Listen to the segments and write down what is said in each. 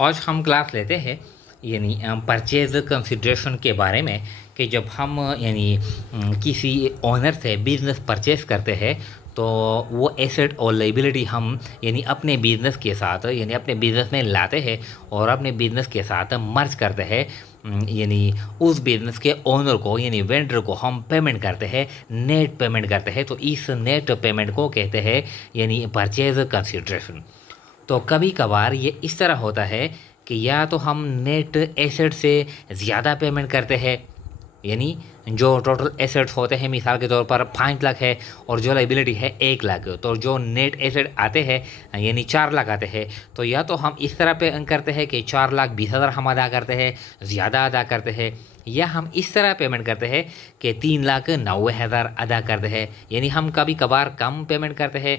आज हम क्लास लेते हैं यानी परचेज कंसिडरेशन के बारे में कि जब हम यानी किसी ओनर से बिज़नेस परचेज करते हैं तो वो एसेट और लाइबिलिटी हम यानी अपने बिज़नेस के साथ यानी अपने बिज़नेस में लाते हैं और अपने बिज़नेस के साथ मर्ज करते हैं। यानी उस बिज़नेस के ओनर को यानी वेंडर को हम पेमेंट करते हैं, नेट पेमेंट करते हैं। तो इस नेट पेमेंट को कहते हैं यानी परचेज कंसिडरेशन। तो कभी कभार ये इस तरह होता है कि या तो हम नेट एसेट से ज़्यादा पेमेंट करते हैं, यानी जो टोटल एसेट्स होते हैं मिसाल के तौर पर 5 लाख है और जो लाइबिलिटी है 1 लाख, तो जो नेट एसेट आते हैं यानी 4 लाख आते हैं, तो या तो हम इस तरह पे करते हैं कि 4,20,000 हम अदा करते हैं, ज़्यादा अदा करते हैं, या हम इस तरह पेमेंट करते हैं कि 3,90,000 अदा करते हैं। यानी हम कभी कभार कम पेमेंट करते हैं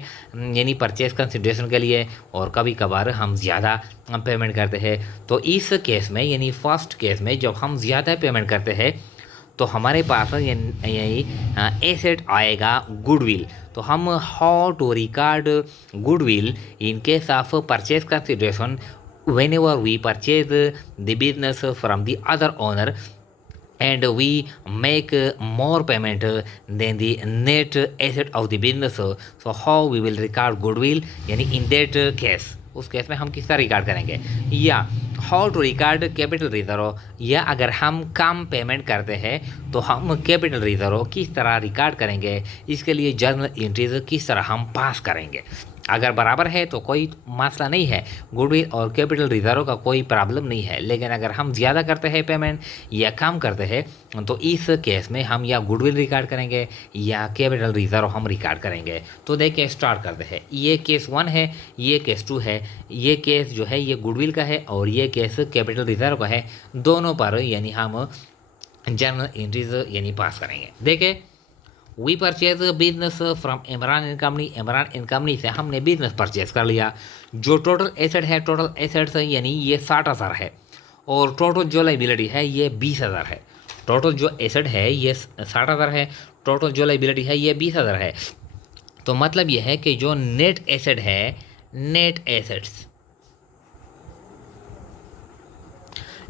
यानी परचेज कंसिडरेशन के लिए, और कभी कभार हम ज़्यादा पेमेंट करते हैं। तो इस केस में यानी फर्स्ट केस में जब हम ज़्यादा पेमेंट करते हैं तो हमारे पास यही एसेट आएगा गुडविल। तो हम how to record goodwill in case of purchase consideration whenever we purchase the business from the other owner and we make more payment than the net asset of the business. So how we will record goodwill यानी in that case उस case में हम किस तरह record करेंगे, या how to record capital reserve, या अगर हम कम पेमेंट करते हैं तो हम कैपिटल रिजर्व किस तरह रिकॉर्ड करेंगे, इसके लिए जर्नल एंट्रीज किस तरह हम पास करेंगे। अगर बराबर है तो कोई मसला नहीं है, गुडविल और कैपिटल रिजर्व का कोई प्रॉब्लम नहीं है। लेकिन अगर हम ज़्यादा करते हैं पेमेंट या कम करते हैं तो इस केस में हम या गुडविल रिकॉर्ड करेंगे या कैपिटल रिजर्व हम रिकॉर्ड करेंगे। तो देखिए स्टार्ट करते हैं। ये केस 1 है, ये केस 2 है। ये केस जो है ये गुडविल का है और ये केस कैपिटल रिजर्व का है। दोनों पर यानी हम जर्नल एंट्रीज यानी पास करेंगे। देखिए we purchase business from Imran and company. Imran and company से हमने बिजनेस परचेज कर लिया। जो टोटल एसेट है, टोटल एसेट्स यानी ये 60,000 है, और टोटल जो लाइबिलिटी है ये 20,000 है। टोटल जो एसेट है ये 60,000 है, टोटल जो लाइबिलिटी है ये 20,000 है। तो मतलब ये है कि जो नेट एसेट है, नेट एसेट्स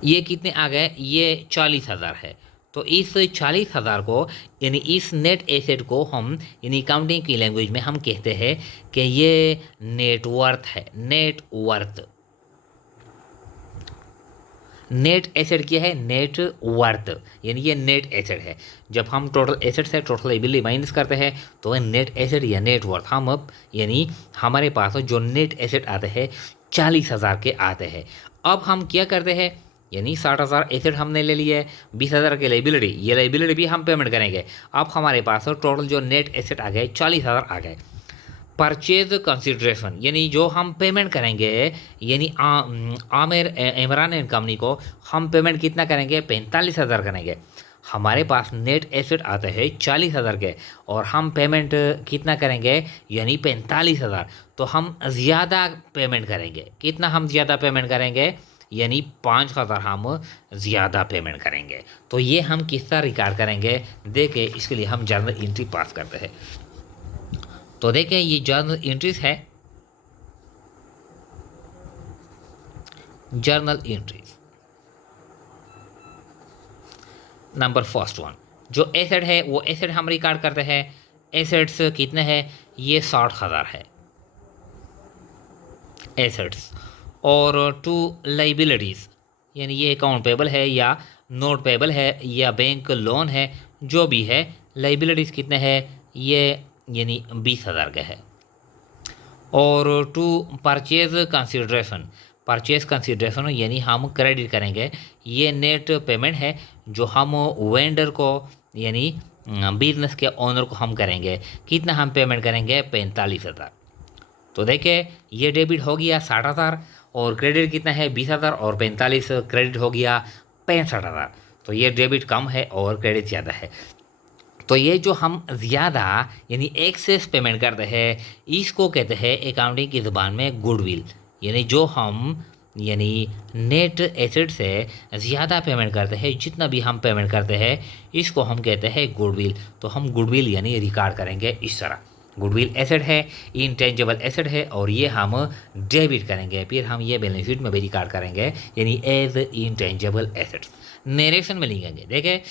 ये कितने आ गए, ये 40,000 है। तो इस 40,000 को यानी इस नेट एसेट को हम यानी अकाउंटिंग की लैंग्वेज में हम कहते हैं कि ये नेटवर्थ है। नेट वर्थ, नेट एसेट क्या है, नेट वर्थ, यानी ये नेट एसेट है। जब हम टोटल एसेट से टोटल लायबिलिटी माइनस करते हैं तो नेट एसेट या नेट वर्थ हम अब यानी हमारे पास जो नेट एसेट आते हैं 40,000 के आते हैं। अब हम क्या करते हैं, यानी 60,000 एसेट हमने ले लिया है, 20,000 की लाइबिलिटी, ये लाइबिलिटी भी हम पेमेंट करेंगे। अब हमारे पास टोटल जो नेट एसेट आ गए 40,000 आ गए। परचेज कंसिडरेशन यानी जो हम पेमेंट करेंगे यानी आमिर इमरान एंड कंपनी को हम पेमेंट कितना करेंगे, 45,000 करेंगे। हमारे पास नेट एसेट आते हैं 40,000 के और हम पेमेंट कितना करेंगे यानी 45,000। तो हम ज़्यादा पेमेंट करेंगे। कितना हम ज़्यादा पेमेंट करेंगे, यानी 5,000 हम ज़्यादा पेमेंट करेंगे। तो ये हम किस तरह रिकॉर्ड करेंगे, देखिए इसके लिए हम जर्नल एंट्री पास करते हैं। तो देखिए ये जर्नल एंट्रीज है, journal entries. Number first one जो एसेट है वो एसेट हम रिकॉर्ड करते हैं। एसेट्स कितने हैं, ये 60,000 है एसेट्स। और टू लाइबिलिटीज़ यानी ये अकाउंट पेबल है या नोट पेबल है या बैंक लोन है, जो भी है लाइबिलिटीज़ कितने हैं, ये यानी 20,000 का है। और to purchase consideration, purchase consideration यानी हम क्रेडिट करेंगे, ये नेट पेमेंट है जो हम वेंडर को यानी बिजनेस के ओनर को हम करेंगे। कितना हम पेमेंट करेंगे, 45,000। तो देखिए ये डेबिट हो गया 60,000 और क्रेडिट कितना है 20,000 और 45 क्रेडिट हो गया 65,000। तो ये डेबिट कम है और क्रेडिट ज़्यादा है। तो ये जो हम ज़्यादा यानी एक्सेस पेमेंट करते हैं इसको कहते हैं अकाउंटिंग की ज़बान में गुडविल। यानी जो हम यानी नेट एसेट से ज़्यादा पेमेंट करते हैं, जितना भी हम पेमेंट करते हैं इसको हम कहते हैं गुडविल। तो हम गुडविल यानी रिकॉर्ड करेंगे इस तरह। गुडविल एसेट है, इंटेंजिबल एसेट है, और ये हम डेबिट करेंगे, फिर हम ये बैलेंस शीट में भी रिकॉर्ड करेंगे, यानी एज इंटेंजिबल एसेट्स। नरेशन में लिखेंगे, देखिए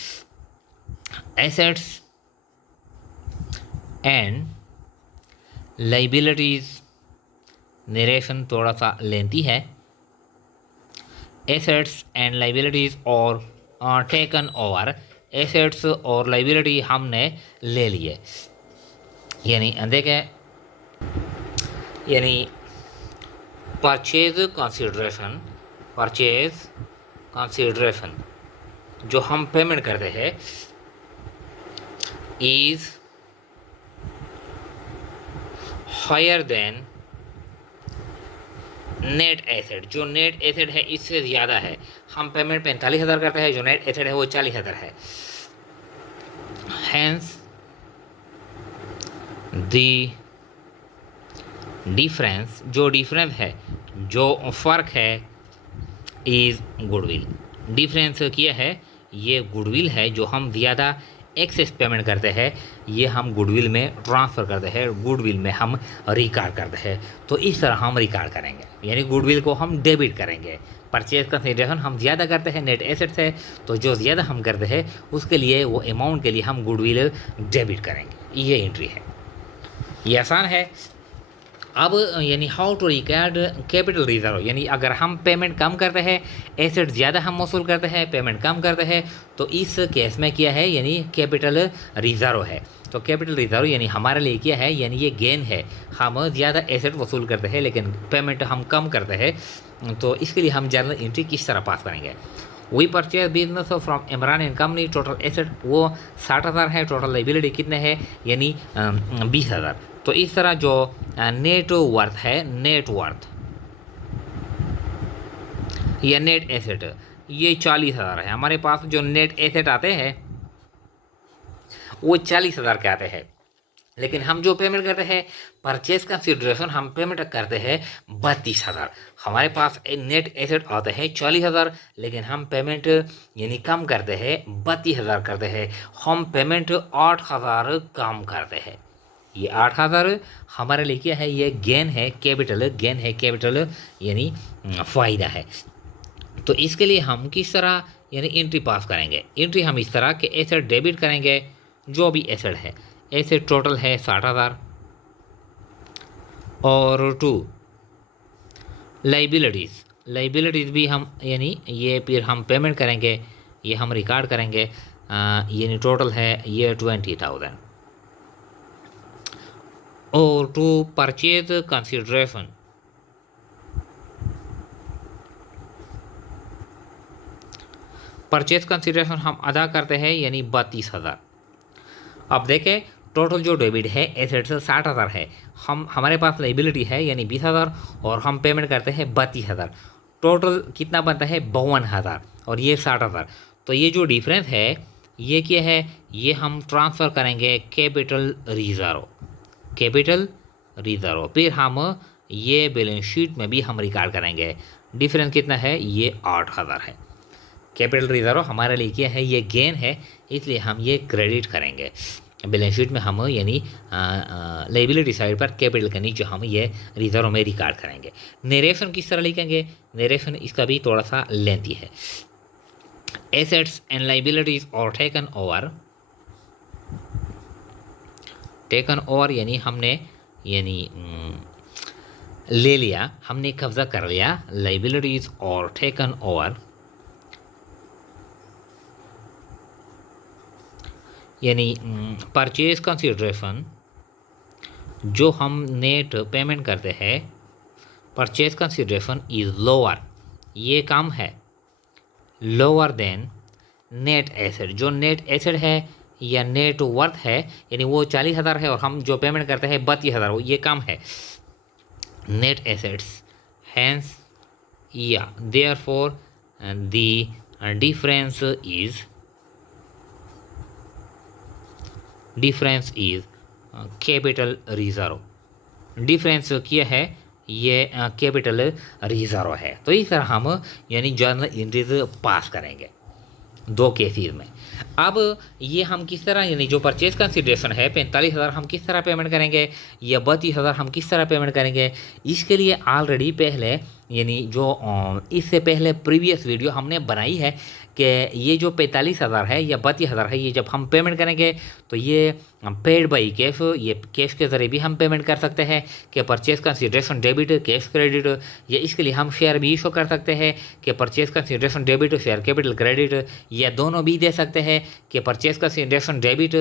एसेट्स एंड लाइबिलिटीज। नरेशन थोड़ा सा लेंथी है। एसेट्स एंड लाइबिलिटीज और टेकन ओवर, एसेट्स और लाइबिलिटी हमने ले लिए, यानी देखें, यानी परचेज कंसिडरेशन जो हम पेमेंट करते हैं is higher than net asset. जो नेट एसेट है इससे ज़्यादा है। हम पेमेंट 45,000 करते हैं, जो नेट एसेट है वो 40,000 है। हैंस द डिफरेंस, जो डिफरेंस है, जो फ़र्क है, इज़ गुडविल। डिफरेंस क्या है? ये गुडविल है। जो हम ज़्यादा एक्सेस पेमेंट करते हैं ये हम गुडविल में ट्रांसफ़र करते हैं, गुडविल में हम रिकॉर्ड करते हैं। तो इस तरह हम रिकॉर्ड करेंगे, यानी गुडविल को हम डेबिट करेंगे। परचेज कंसिडरेशन हम ज़्यादा करते हैं, नेट एसेट्स है, तो जो ज़्यादा हम करते हैं उसके लिए, वो अमाउंट के लिए हम गुडविल डेबिट करेंगे। ये एंट्री है, ये आसान है। अब यानी how to record capital reserve, यानी अगर हम पेमेंट कम करते हैं, एसेट ज़्यादा हम वसूल करते हैं, पेमेंट कम करते हैं, तो इस केस में क्या है, यानी कैपिटल रिजर्व है। तो कैपिटल रिजर्व यानी हमारे लिए क्या है, यानी ये गेन है। हम ज़्यादा एसेट वसूल करते हैं लेकिन पेमेंट हम कम करते हैं, तो इसके लिए हम जर्नल एंट्री किस तरह पास करेंगे। We purchase business from Imran and company, total asset वो 60,000 है, टोटल लाइबिलिटी कितने है, यानी 20,000। तो इस तरह जो नेट वर्थ है, नेट वर्थ या नेट एसेट, ये 40,000 है। हमारे पास जो नेट एसेट आते हैं वो 40,000 के आते हैं, लेकिन हम जो पेमेंट करते हैं परचेज कंसिडरेशन हम पेमेंट करते हैं 32,000। हमारे पास नेट एसेट आते हैं 40,000, लेकिन हम पेमेंट यानी कम करते हैं 32,000 करते हैं। हम पेमेंट 8,000 कम करते हैं। ये 8,000 हमारे लिए क्या है, ये गेन है, कैपिटल गेन है, कैपिटल यानी फ़ायदा है। तो इसके लिए हम किस तरह यानी एंट्री पास करेंगे। एंट्री हम इस तरह के एसेट डेबिट करेंगे, जो भी एसेट है, एसेट टोटल है 60,000, और टू लाइबिलिटीज़ भी हम यानी ये फिर हम पेमेंट करेंगे, ये हम रिकॉर्ड करेंगे, यानी टोटल है ये 20,000, और टू परचेज कंसिडरेशन हम अदा करते हैं यानी 32,000। अब देखें टोटल जो डेबिट है एसेट्स 60,000 है, हमारे पास लाइबिलिटी है यानी 20,000, और हम पेमेंट करते हैं 32,000। टोटल कितना बनता है 52,000, और ये 60,000। तो ये जो डिफरेंस है ये क्या है, ये हम ट्रांसफ़र करेंगे कैपिटल रिजर्व। फिर हम ये बैलेंस शीट में भी हम रिकॉर्ड करेंगे। डिफरेंस कितना है, ये 8,000 है। कैपिटल रिजर्व हमारे लिए क्या है, ये गेन है, इसलिए हम ये क्रेडिट करेंगे बैलेंस शीट में। हम यानी लाइबिलिटी साइड पर कैपिटल के नीचे हम ये रिजर्व में रिकॉर्ड करेंगे। नरेशन किस तरह लिखेंगे, नरेशन इसका भी थोड़ा सा लेंथी है। एसेट्स एंड लाइबिलिटीज और टेकन ओवर यानी हमने यानी ले लिया, हमने कब्जा कर लिया। लाइबिलिटीज और टेकन ओवर यानी परचेज कंसिडरेशन जो हम नेट पेमेंट करते हैं, परचेज कंसिडरेशन इज़ लोअर, ये कम है, लोअर देन नेट एसेट। जो नेट एसेट है या नेट वर्थ है यानी वो 40,000 है, और हम जो पेमेंट करते हैं 32,000, वो ये कम है नेट एसेट्स। हैंस या therefore the difference is capital reserve. Difference क्या है, ये कैपिटल रिजर्व है। तो इस तरह हम यानी जर्नल एंट्रीज पास करेंगे। दो केसेस में। अब ये हम किस तरह, यानी जो परचेज कंसिडरेशन है 45,000 हम किस तरह पेमेंट करेंगे या 32,000 हम किस तरह पेमेंट करेंगे, इसके लिए ऑलरेडी पहले यानी जो इससे पहले प्रीवियस वीडियो हमने बनाई है कि ये जो 45,000 है या 32,000 है, ये जब हम पेमेंट करेंगे तो ये पेड बाई कैश, ये कैश के ज़रिए भी हम पेमेंट कर सकते हैं कि purchase consideration debit cash credit, या इसके लिए हम शेयर भी इशू कर सकते हैं कि purchase consideration debit share capital credit, या दोनों भी दे सकते हैं कि purchase consideration debit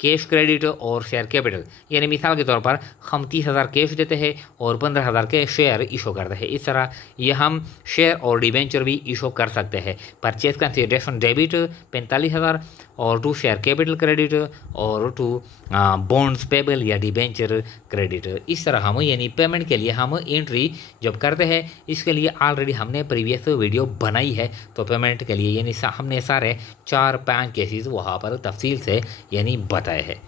cash credit और शेयर कैपिटल। यानी मिसाल के तौर पर हम 30,000 कैश देते हैं और 15,000 के शेयर इशू करते हैं। इस तरह ये हम शेयर और डिबेंचर भी इशू कर सकते हैं। परचेज कंसिडरेशन डेबिट 45,000 और टू शेयर कैपिटल क्रेडिट और टू बॉन्ड्स पेबल या डिबेंचर क्रेडिट। इस तरह हम यानी पेमेंट के लिए हम एंट्री जब करते हैं, इसके लिए ऑलरेडी हमने प्रीवियस वीडियो बनाई है। तो पेमेंट के लिए यानी हमने सारे 4-5 केसेस वहाँ पर तफसील से यानी बताए हैं।